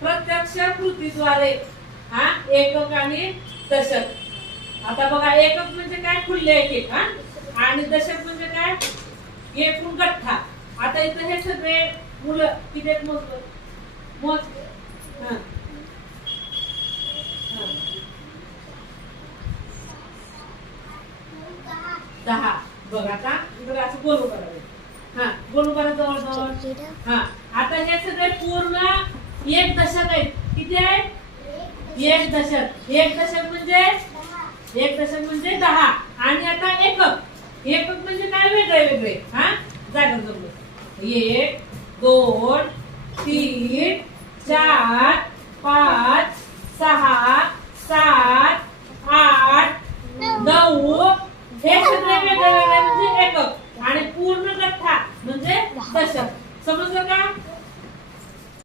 प्रत्यक्ष कृतीद्वारे हा एकक आणि दशक. आता बघा एकक म्हणजे काय खुले एक हा आणि दशक म्हणजे काय एकूण गठ्ठा. आता इथं हे सगळे मुलं किती मोज हा 10. बघा आता इकडे असं गोल करायचं. हा गोल करा जवळ जवळ. हा आता हे सगळे पूर्ण एक दशक आहेत. किती आहे एक दशक. एक दशक म्हणजे 10. आणि आता एकक. एकक म्हणजे काय वेगळे वेगळे हा जागा जमलं 1 2 3 4